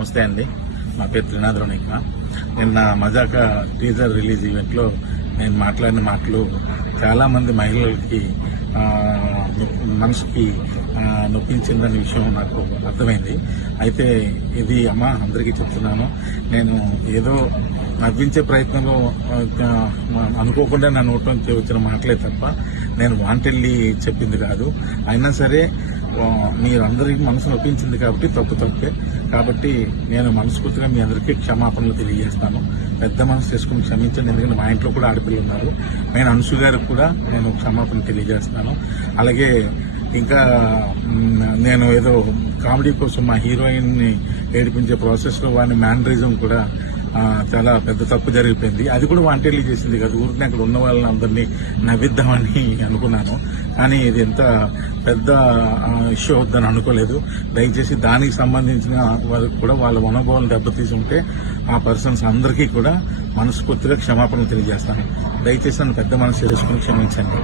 నమస్తే అండి. నా పేరు త్రినాథ్. నిన్న మజాక టీజర్ రిలీజ్ ఈవెంట్లో నేను మాట్లాడిన మాటలు చాలా మంది మహిళలకి మనసుకి నొప్పించిందనే విషయం నాకు అర్థమైంది. అయితే ఇది అందరికీ చెప్తున్నాను. నేను ఏదో నవ్వించే ప్రయత్నంలో అనుకోకుండా నా నోట్లో నుంచి వచ్చిన మాటలే తప్ప నేను వాంటెళ్ళి చెప్పింది కాదు. అయినా సరే మీరందరికీ మనసు నొప్పించింది కాబట్టి తప్పే. కాబట్టి నేను మనస్ఫూర్తిగా మీ అందరికీ క్షమాపణలు తెలియజేస్తాను. పెద్ద మనసు చేసుకుని క్షమించండి. ఎందుకంటే మా ఇంట్లో కూడా ఆడపిల్లలు ఉన్నారు. నేను అంశు గారికి కూడా నేను క్షమాపణ తెలియజేస్తాను. అలాగే ఇంకా నేను ఏదో కామెడీ కోసం మా హీరోయిన్ని ఏడిపించే ప్రాసెస్లో వాడిని మ్యానరిజం కూడా చాలా పెద్ద తప్పు జరిగిపోయింది. అది కూడా వాంటెడ్లీ చేసింది కదా. ఊరికి అక్కడ ఉన్న వాళ్ళని అందరినీ నవ్విద్దామని అనుకున్నాను. కానీ ఇది ఎంత పెద్ద ఇష్యూ అవుద్దని అనుకోలేదు. దయచేసి దానికి సంబంధించిన వాళ్ళకి కూడా వాళ్ళ మనోభావాలు దెబ్బతీసి ఉంటే ఆ పర్సన్స్ అందరికీ కూడా మనస్ఫూర్తిగా క్షమాపణలు తెలియజేస్తాను. దయచేసి నన్ను పెద్ద మనసు చేసుకుని క్షమించండి.